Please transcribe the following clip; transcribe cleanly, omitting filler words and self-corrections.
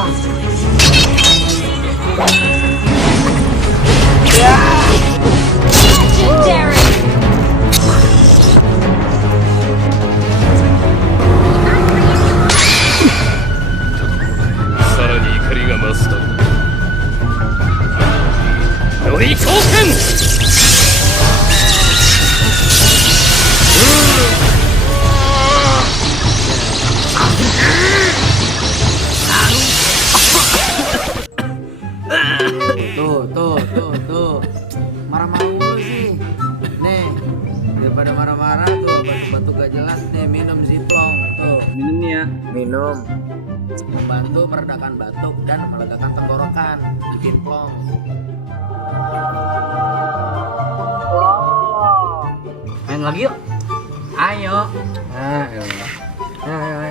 Legendary. Tuh. Marah-marah mulu sih. Nih, daripada marah-marah tuh batuk-batuk gak jelas nih, minum Ziplock tuh. Minum nih ya. Minum. Membantu meredakan batuk dan melegakan tenggorokan. Bikin plong. Main lagi yuk. Ayo. Ayo.